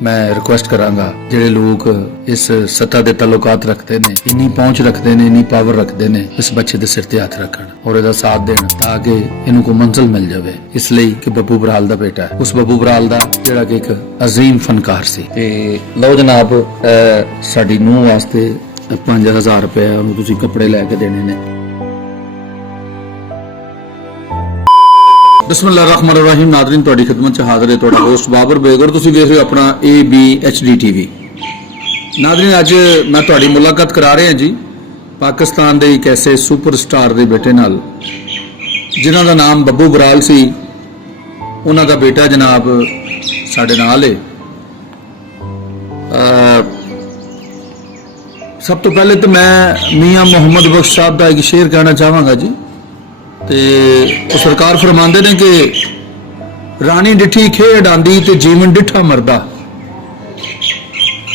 मैं रिक्वेस्ट करांगा ਜਿਹੜੇ ਲੋਕ ਇਸ ਸੱਤਾ ਦੇ ਤਾਲੁਕਾਤ ਰੱਖਦੇ ਨੇ, ਇੰਨੀ ਪਹੁੰਚ ਰੱਖਦੇ ਨੇ, ਇੰਨੀ ਪਾਵਰ ਰੱਖਦੇ ਨੇ, ਇਸ ਬੱਚੇ ਦੇ ਸਿਰ ਤੇ ਹੱਥ ਰੱਖਣ ਔਰ ਇਹਦਾ ਸਾਥ ਦੇਣ ਤਾਂ ਕਿ ਇਹਨੂੰ ਕੋਈ ਮੰਜ਼ਿਲ ਮਿਲ ਜਾਵੇ। ਇਸ ਲਈ ਕਿ ਬੱਬੂ ਬਰਾਲ ਦਾ ਬੇਟਾ ਹੈ, ਉਸ ਬੱਬੂ ਬਰਾਲ ਦਾ ਜਿਹੜਾ ਕਿ ਇੱਕ ਅਜ਼ੀਮ ਫਨਕਾਰ ਸੀ। ਤੇ ਲਓ ਜਨਾਬ, ਸਾਡੀ ਨੂੰਹ ਵਾਸਤੇ 5000 ਰੁਪਏ ਉਹਨੂੰ ਤੁਸੀਂ ਕੱਪੜੇ ਲੈ ਕੇ ਦੇਣੇ ਨੇ। बिस्मिल्लाहिर्रहमानिर्रहीम। नाज़रीन, तुहाडी खिदमत च हाज़िर है तुहाडा होस्ट बाबर बेग और तुसीं वेख रहे हो अपना ABHD TV। नाज़रीन, अज मैं तुहाडी मुलाकात करा रहा जी पाकिस्तान दे एक ऐसे सुपरस्टार दे बेटे नाल जिन्हां दा नाम बब्बू बराल सी। उन्हां दा बेटा जनाब साडे नाल है। सब तो पहले तो मैं मियाँ मोहम्मद बख्श साहब का एक शेर कहना चाहांगा जी। ते सरकार फरमांदे ने कि रानी डिठी खेड आंदी ते जीवन डिठा मरदा।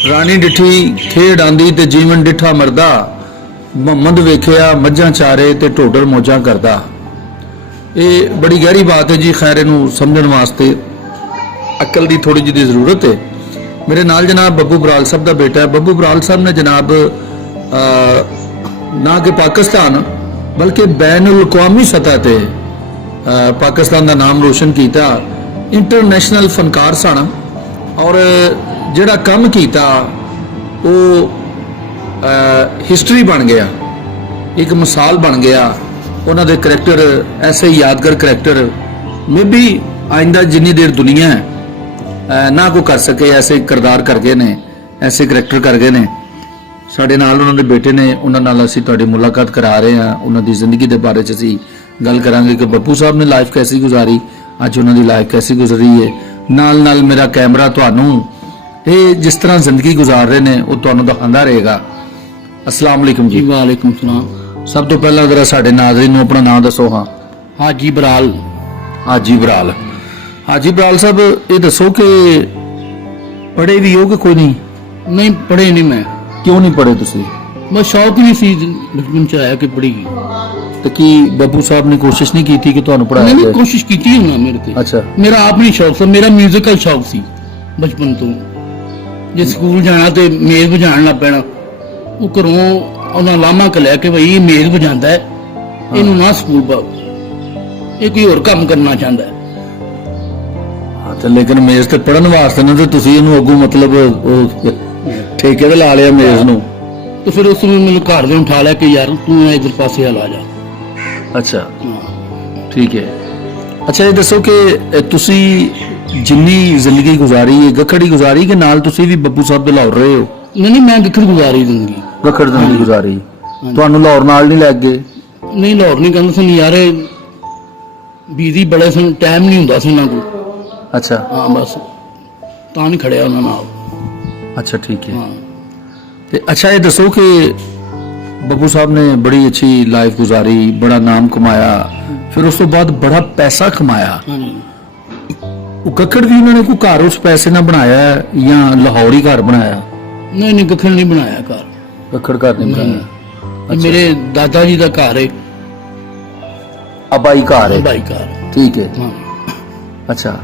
रानी डिठी खेड आंदी ते जीवन डिठा मरदा, मोहम्मद वेखिया मझां चारे ते ढोडर मौजां करदा। ये बड़ी गहरी बात है जी। खैर इनू समझण वास्ते अकल की थोड़ी जी जरूरत है। मेरे नाल जनाब बब्बू बराल साहब का बेटा है। बब्बू बराल साहब ने जनाब ना कि पाकिस्तान बल्कि बैनुल अक़वामी सतह ते पाकिस्तान का नाम रोशन किया। इंटरनेशनल फनकार सन और जिहड़ा काम किया वो हिस्टरी बन गया, एक मिसाल बन गया। उन्हां दे करैक्टर ऐसे यादगार करैक्टर में भी आइंदा जिन्नी देर दुनिया है ना को कर सके ऐसे किरदार कर गए ने, ऐसे करैक्टर कर गए ने। ਸਾਡੇ ਨਾਲ ਉਹਨਾਂ ਦੇ ਬੇਟੇ ਨੇ, ਉਹਨਾਂ ਨਾਲ ਅਸੀਂ ਤੁਹਾਡੀ ਮੁਲਾਕਾਤ ਕਰਾ ਰਹੇ ਹਾਂ। ਉਹਨਾਂ ਦੀ ਜ਼ਿੰਦਗੀ ਦੇ ਬਾਰੇ 'ਚ ਅਸੀਂ ਗੱਲ ਕਰਾਂਗੇ ਕਿ ਬੱਬੂ ਸਾਹਿਬ ਨੇ ਲਾਈਫ ਕੈਸੀ ਗੁਜ਼ਾਰੀ, ਅੱਜ ਉਹਨਾਂ ਦੀ ਲਾਈਫ ਕੈਸੀ ਗੁਜ਼ਰੀ ਹੈ। ਨਾਲ ਨਾਲ ਮੇਰਾ ਕੈਮਰਾ ਤੁਹਾਨੂੰ ਇਹ ਜਿਸ ਤਰ੍ਹਾਂ ਜ਼ਿੰਦਗੀ ਗੁਜ਼ਾਰ ਰਹੇ ਨੇ ਉਹ ਤੁਹਾਨੂੰ ਦਿਖਾਉਂਦਾ ਰਹੇਗਾ। अस्सलाम वालेकुम जी। वालेकुम सलाम। सब तो पहला जरा साडे नाज़रीन नूं अपना नाम दसो। हाँ, हाजी बराल। हाजी बराल। हाजी बराल साहब ये दसो कि पढ़े भी हो कि कोई नहीं? नहीं पढ़े नहीं मैं। क्यों नहीं पढ़े तुसी? बस शौक ही नहीं सी बचपन च आया कि पढ़ी। तो की बब्बू साहब ने कोशिश नहीं की थी कि तुहानू पढ़ाया मैंने जाए? कोशिश की थी ना मेरे ते। अच्छा। मेरा आप नहीं शौक था, मेरा म्यूजिकल शौक सी बचपन तो। जे स्कूल जाना ते मेज बजाण लग पैना, वो घरों उन्हां लामा कलिया कि भाई ये मेज बजांदा है, इनू ना स्कूल पाओ, ये कोई होर काम करना चाहता है। हाँ, तो लेकिन मेज ते पढ़न वास्ते ना ते तुसी इहनू अगों मतलब ठेके ते ला लिया मेज नू। तो फिर उसने मैंने घर दे उठा लिया कि यार तू इधर पासे हल आ जा। अच्छा, ठीक है। अच्छा, ये दसो कि तुसी जिन्नी जिंदगी गुजारी है गखड़ी गुजारी कि नाल तुसी भी बब्बू साहब दे लाहौर रहे हो? नहीं मैं गखड़ गुजारी जिंदगी। गखड़ जिंदगी गुजारी। तुहानू लाहौर नाल नहीं लग गए? नहीं लाहौर नहीं कहते सन यार, बिजी बड़े सन, टाइम नहीं हुंदा सी ना कोई। अच्छा। हाँ बस तां नहीं खड़िया उन्हां नाल। अच्छा, ठीक है। हाँ। ते अच्छा, ये दसो कि बब्बू साहब ने बड़ी अच्छी लाइफ गुजारी, बड़ा नाम कमाया, फिर उस तो बाद बड़ा पैसा कमाया। हाँ जी। वो गखड़ भी उन्होंने कोई घर उस पैसे ना बनाया है या लाहौर ही घर बनाया? नहीं गखड़ नहीं बनाया घर। गखड़ घर नहीं बनाया। ये मेरे दादा जी का घर है, अबाई घर है। भाई घर। ठीक है। हाँ। अच्छा,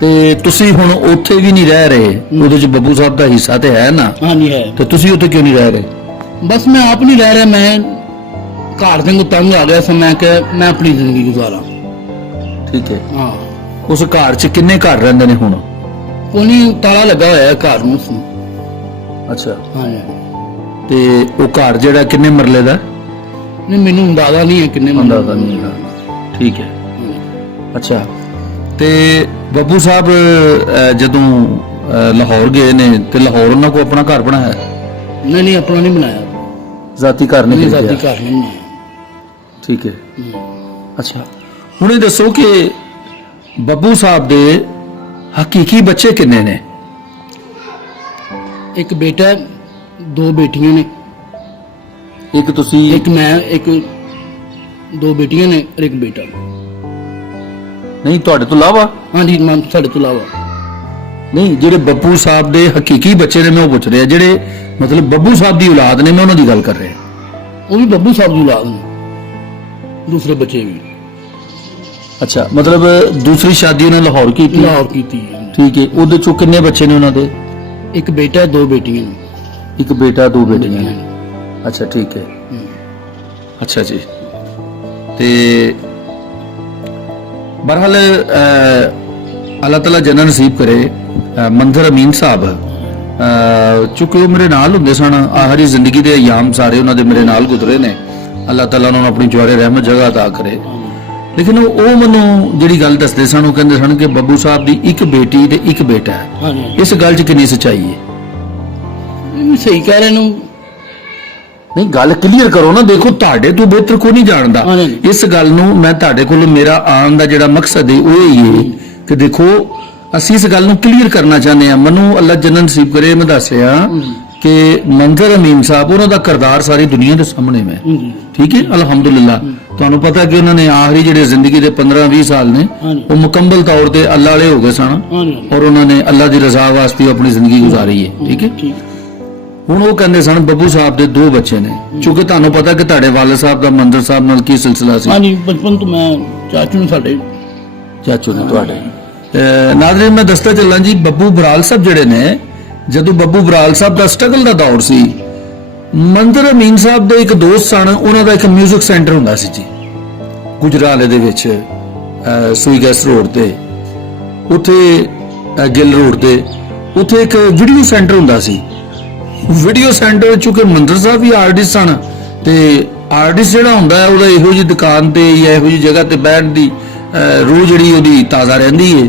ਤੇ ਤੁਸੀਂ ਹੁਣ ਉੱਥੇ ਵੀ ਨਹੀਂ ਰਹਿ ਰਹੇ, ਉਹਦੇ ਚ ਬੱਬੂ ਸਾਹਿਬ ਦਾ ਹਿੱਸਾ ਤੇ ਹੈ ਨਾ? हाँ नहीं है। ਤੇ ਤੁਸੀਂ ਉੱਥੇ ਕਿਉਂ ਨਹੀਂ ਰਹਿ ਰਹੇ? बस मैं आप नहीं रह रहा, मैं घर से तंग आ गया सा, मैं क्या मैं अपनी जिंदगी गुजारा। ਠੀਕ ਹੈ। हाँ। ਉਸ ਘਰ ਚ ਕਿੰਨੇ ਘਰ ਰਹਿੰਦੇ ਨੇ ਹੁਣ? कोनी ताला लगा होया है घर नूं उसनूं। ਅੱਛਾ। हाँ जी। ਤੇ ਉਹ ਘਰ ਜਿਹੜਾ ਕਿੰਨੇ ਮਰਲੇ ਦਾ? नहीं मैनू अंदाजा नहीं है किन्ने ਹੁੰਦਾ बंदा ਤਾਂ ਨਹੀਂ ਹੈਗਾ। ਠੀਕ ਹੈ। ਅੱਛਾ, ਤੇ ਬੱਬੂ ਸਾਹਿਬ ਜਦੋਂ ਲਾਹੌਰ ਗਏ ਨੇ ਤੇ ਲਾਹੌਰ ਉਹਨਾਂ ਕੋ ਆਪਣਾ ਘਰ ਬਣਾਇਆ? नहीं अपना नहीं बनाया। ਜ਼ਾਤੀ ਘਰ ਨਹੀਂ नहीं ਖਰੀਦਿਆ? जाति घर नहीं बनाया। ਠੀਕ ਹੈ। ਅੱਛਾ, ਹੁਣ ਇਹ ਦੱਸੋ ਕਿ ਬੱਬੂ ਸਾਹਿਬ ਦੇ ਹਕੀਕੀ ਬੱਚੇ ਕਿੰਨੇ ਨੇ? एक बेटा है, दो बेटियां ने। ਇੱਕ ਤੁਸੀਂ एक मैं, एक दो बेटियां ने और एक बेटा। ਨਹੀਂ ਤੁਹਾਡੇ ਤੋਂ ਇਲਾਵਾ? हाँ जी, मैं साढ़े तो इलावा। ਨਹੀਂ, ਜਿਹੜੇ ਬੱਬੂ ਸਾਹਿਬ ਦੇ ਹਕੀਕੀ ਬੱਚੇ ਨੇ ਮੈਂ ਉਹ ਪੁੱਛ ਰਿਹਾ, ਜਿਹੜੇ ਮਤਲਬ ਬੱਬੂ ਸਾਹਿਬ ਦੀ ਔਲਾਦ ਨੇ ਮੈਂ ਉਹਨਾਂ ਦੀ ਗੱਲ ਕਰ ਰਿਹਾ। वो भी बब्बू साहब की औलाद ने, दूसरे बच्चे भी। अच्छा, मतलब दूसरी शादी उन्होंने लाहौर की थी? लाहौर की थी। ठीक है। ਉਹਦੇ ਚੋਂ ਕਿੰਨੇ ਬੱਚੇ ਨੇ ਉਹਨਾਂ ਦੇ? ਇੱਕ ਬੇਟਾ ਹੈ, 2 ਬੇਟੀਆਂ ਨੇ। ਇੱਕ ਬੇਟਾ 2 ਬੇਟੀਆਂ ਨੇ। ਅੱਛਾ ਠੀਕ ਹੈ। ਅੱਛਾ ਜੀ। ਤੇ ਬਹਰਹਾਲ ਅੱਲਾਹ ਤਾਲਾ ਜੰਨਤ ਨਸੀਬ ਕਰੇ। ਮੰਜ਼ਰ ਅਮੀਨ ਸਾਹਿਬ ਚੁੱਕਿ ਉਹ ਮੇਰੇ ਨਾਲ ਹੁੰਦੇ ਸਨ, ਆਖਰੀ ਜ਼ਿੰਦਗੀ ਦੇ ਅਯਾਮ ਸਾਰੇ ਉਹਨਾਂ ਦੇ ਮੇਰੇ ਨਾਲ ਗੁਜ਼ਰੇ ਨੇ। ਅੱਲਾਹ ਤਾਲਾ ਉਹਨਾਂ ਨੂੰ ਆਪਣੀ ਜਵਾਰੇ ਰਹਿਮਤ ਜਗ੍ਹਾ ਅਤਾ ਕਰੇ। ਲੇਕਿਨ ਉਹ ਮੈਨੂੰ ਜਿਹੜੀ ਗੱਲ ਦੱਸਦੇ ਸਨ, ਉਹ ਕਹਿੰਦੇ ਸਨ ਕਿ ਬੱਬੂ ਸਾਹਿਬ ਦੀ ਇੱਕ ਬੇਟੀ ਤੇ ਇੱਕ ਬੇਟਾ ਹੈ। ਹਾਂਜੀ, ਇਸ ਗੱਲ 'ਚ ਕਿੰਨੀ ਸੱਚਾਈ ਹੈ? ਇਹ ਵੀ ਸਹੀ ਕਹਿ ਰਹੇ ਨੇ। ਨਹੀਂ, ਗੱਲ ਕਲੀਅਰ ਕਰੋ ਨਾ। ਦੇਖੋ, ਤੁਹਾਡੇ ਤੋਂ ਬਿਹਤਰ ਕੋਈ ਨਹੀਂ ਜਾਣਦਾ ਹਾਂਜੀ। ਇਸ ਗੱਲ ਨੂੰ। ਮੈਂ ਤੁਹਾਡੇ ਕੋਲ ਮੇਰਾ ਆਉਣ ਦਾ ਜਿਹੜਾ ਮਕਸਦ ਹੈ ਉਹ ਇਹ ਹੈ ਕਿ ਦੇਖੋ, ਅਸੀਂ ਇਸ ਗੱਲ ਨੂੰ ਕਲੀਅਰ ਕਰਨਾ ਚਾਹੁੰਦੇ ਹਾਂ। ਮੈਨੂੰ ਅੱਲਾਹ ਜੰਨਤ ਨਸੀਬ ਕਰੇ। ਮੈਂ ਦੱਸ ਰਿਹਾ ਕਿ ਮੰਜ਼ਰ ਅਮੀਨ ਸਾਹਿਬ, ਉਹਨਾਂ ਦਾ ਕਿਰਦਾਰ ਸਾਰੀ ਦੁਨੀਆ ਦੇ ਸਾਹਮਣੇ ਹੈ। ਠੀਕ ਹੈ, ਅਲਹਮਦੁਲਿਲਾ। ਤੁਹਾਨੂੰ ਪਤਾ ਕਿ ਉਹਨਾਂ ਨੇ ਆਖਰੀ ਜਿਹੜੇ ਜ਼ਿੰਦਗੀ ਦੇ 15-20 ਸਾਲ ਨੇ ਉਹ ਮੁਕੰਮਲ ਤੌਰ ਤੇ ਅੱਲਾਹ ਵਾਲੇ ਹੋ ਗਏ ਸਨ ਔਰ ਉਹਨਾਂ ਨੇ ਅੱਲਾਹ ਦੀ ਰਜ਼ਾ ਵਾਸਤੇ ਆਪਣੀ ਜ਼ਿੰਦਗੀ ਗੁਜ਼ਾਰੀ ਹੈ। ਠੀਕ ਹੈ। ਹੁਣ ਉਹ ਕਹਿੰਦੇ ਸਨ ਬੱਬੂ ਸਾਹਿਬ ਦੇ 2 ਬੱਚੇ ਨੇ। ਕਿਉਂਕਿ ਤੁਹਾਨੂੰ ਪਤਾ ਕਿ ਤੁਹਾਡੇ ਵਾਲਿਦ ਸਾਹਿਬ ਦਾ ਮੰਜ਼ਰ ਸਾਹਿਬ ਨਾਲ ਕੀ ਸਿਲਸਿਲਾ ਸੀ। ਹਾਂਜੀ, ਬਚਪਨ ਤੋਂ ਮੈਂ ਚਾਚੂ ਨੂੰ ਸਾਡੇ ਚਾਚੂ ਨੇ ਤੁਹਾਡੇ। ਨਾਜ਼ਰੀਨ, ਮੈਂ ਦੱਸਦਾ ਚੱਲਾਂ ਜੀ, ਬੱਬੂ ਬਰਾਲ ਸਾਹਿਬ ਜਿਹੜੇ ਨੇ, ਜਦੋਂ ਬੱਬੂ ਬਰਾਲ ਸਾਹਿਬ ਦਾ ਸਟਰਗਲ ਦਾ ਦੌਰ ਸੀ, ਮੰਜ਼ਰ ਅਮੀਨ ਸਾਹਿਬ ਦੇ ਇੱਕ ਦੋਸਤ ਸਨ, ਉਹਨਾਂ ਦਾ ਇੱਕ 뮤직 ਸੈਂਟਰ ਹੁੰਦਾ ਸੀ ਜੀ ਗੁਜਰਾਲੇ ਦੇ ਵਿੱਚ, ਸੂਈ ਗੈਸ ਰੋਡ ਤੇ, ਉੱਥੇ ਗਿੱਲ ਰੋਡ ਤੇ, ਉੱਥੇ ਇੱਕ ਵੀਡੀਓ ਸੈਂਟਰ ਹੁੰਦਾ ਸੀ। ਵੀਡੀਓ ਸੈਂਟਰ ਚੁੱਕੇ ਮੰਜ਼ਰ ਸਾਹਿਬ ਵੀ ਆਰਟਿਸਟ ਸਨ, ਤੇ ਆਰਟਿਸਟ ਜਿਹੜਾ ਹੁੰਦਾ ਹੈ ਉਹਦਾ ਇਹੋ ਜਿਹੀ ਦੁਕਾਨ ਤੇ ਜਾਂ ਇਹੋ ਜਿਹੀ ਜਗ੍ਹਾ ਤੇ ਬੈਠਣ ਦੀ ਰੂਹ ਜਿਹੜੀ ਉਹਦੀ ਤਾਜ਼ਾ ਰਹਿੰਦੀ ਹੈ।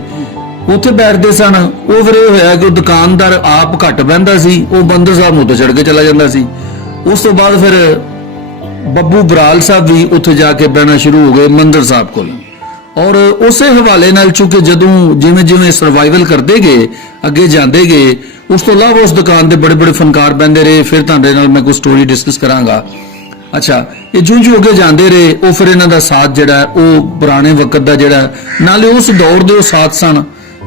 ਉੱਥੇ ਬੈਠਦੇ ਸਨ। ਉਹ ਫਿਰ ਇਹ ਹੋਇਆ ਕਿ ਉਹ ਦੁਕਾਨਦਾਰ ਆਪ ਘੱਟ ਬਹਿੰਦਾ ਸੀ, ਉਹ ਮੰਜ਼ਰ ਸਾਹਿਬ ਨੂੰ ਉੱਤੇ ਚੜ ਕੇ ਚਲਾ ਜਾਂਦਾ ਸੀ। ਉਸ ਤੋਂ ਬਾਅਦ ਫਿਰ ਬੱਬੂ ਬਰਾਲ ਸਾਹਿਬ ਵੀ ਉੱਥੇ ਜਾ ਕੇ ਬਹਿਣਾ ਸ਼ੁਰੂ ਹੋ ਗਏ ਮੰਜ਼ਰ ਸਾਹਿਬ ਕੋਲ। ਔਰ ਉਸੇ ਹਵਾਲੇ ਨਾਲ ਚੁੱਕੇ ਜਦੋਂ ਜਿਵੇਂ ਜਿਵੇਂ ਸਰਵਾਈਵਲ ਕਰਦੇ ਗਏ, ਅੱਗੇ ਜਾਂਦੇ ਗਏ, ਉਸ ਤੋਂ ਇਲਾਵਾ ਉਸ ਦੁਕਾਨ ਦੇ ਬੜੇ ਬੜੇ ਫਨਕਾਰ ਬਹਿੰਦੇ ਰਹੇ। ਫਿਰ ਤੁਹਾਡੇ ਨਾਲ ਮੈਂ ਕੋਈ ਸਟੋਰੀ ਡਿਸਕਸ ਕਰਾਂਗਾ। ਅੱਛਾ, ਇਹ ਜਿਉਂ ਅੱਗੇ ਜਾਂਦੇ ਰਹੇ, ਉਹ ਫਿਰ ਇਹਨਾਂ ਦਾ ਸਾਥ ਜਿਹੜਾ ਉਹ ਪੁਰਾਣੇ ਵਕਤ ਦਾ ਜਿਹੜਾ, ਨਾਲੇ ਉਸ ਦੌਰ ਦੇ ਉਹ ਸਾਥ ਸਨ।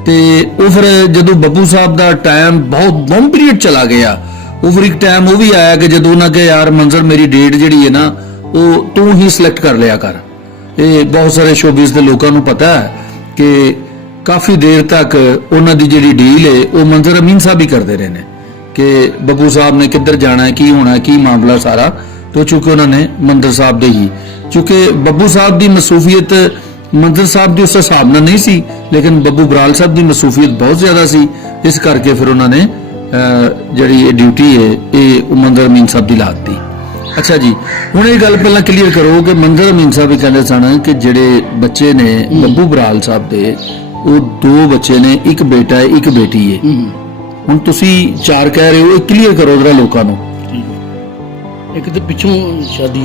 ਤੇ ਉਹ ਫਿਰ ਜਦੋਂ ਬੱਬੂ ਸਾਹਿਬ ਦਾ ਟਾਈਮ ਬਹੁਤ ਲੰਬਾ ਪੀਰੀਅਡ ਚਲਾ ਗਿਆ, ਉਹ ਫਿਰ ਇੱਕ ਟਾਈਮ ਉਹ ਵੀ ਆਇਆ ਕਿ ਜਦੋਂ ਉਹਨਾਂ ਕਹੇ ਯਾਰ ਮੰਜ਼ਰ ਮੇਰੀ ਡੇਟ ਜਿਹੜੀ ਹੈ ਨਾ ਉਹ ਤੂੰ ਹੀ ਸਿਲੈਕਟ ਕਰ ਲਿਆ ਕਰ। ਇਹ ਬਹੁਤ ਸਾਰੇ ਸ਼ੋਬਿਜ਼ ਦੇ ਲੋਕਾਂ ਨੂੰ ਪਤਾ ਹੈ ਕਿ ਕਾਫੀ ਦੇਰ ਤੱਕ ਉਹਨਾਂ ਦੀ ਜਿਹੜੀ ਡੀਲ ਹੈ ਉਹ ਮੰਜ਼ਰ ਅਮੀਨ ਸਾਹਿਬ ਹੀ ਕਰਦੇ ਰਹੇ ਨੇ ਕਿ ਬੱਬੂ ਸਾਹਿਬ ਨੇ ਕਿੱਧਰ ਜਾਣਾ ਹੈ, ਕੀ ਹੋਣਾ, ਕੀ ਮਾਮਲਾ ਸਾਰਾ। तो चूंकि उन्होंने मंदिर साहब दे ही, चूंकि बब्बू साहब की मसूफीयत मंदिर साहब की उस हिसाब नाल नहीं सी, लेकिन बब्बू बराल साहब की मसूफीयत बहुत ज्यादा सी। इस करके फिर उन्होंने जिहड़ी ड्यूटी है ये मंदिर अमीन साहब की लाती। अच्छा जी, हुण ये गल पहला क्लीयर करो कि मंदिर अमीन साहब ये कहते सन कि जिहड़े बच्चे ने बब्बू बराल साहब दे वो 2 बच्चे ने, एक बेटा है एक बेटी है। हुण तुसीं 4 कह रहे हो, ये क्लीयर करो जरा लोकां नूं। एक तो पिछों शादी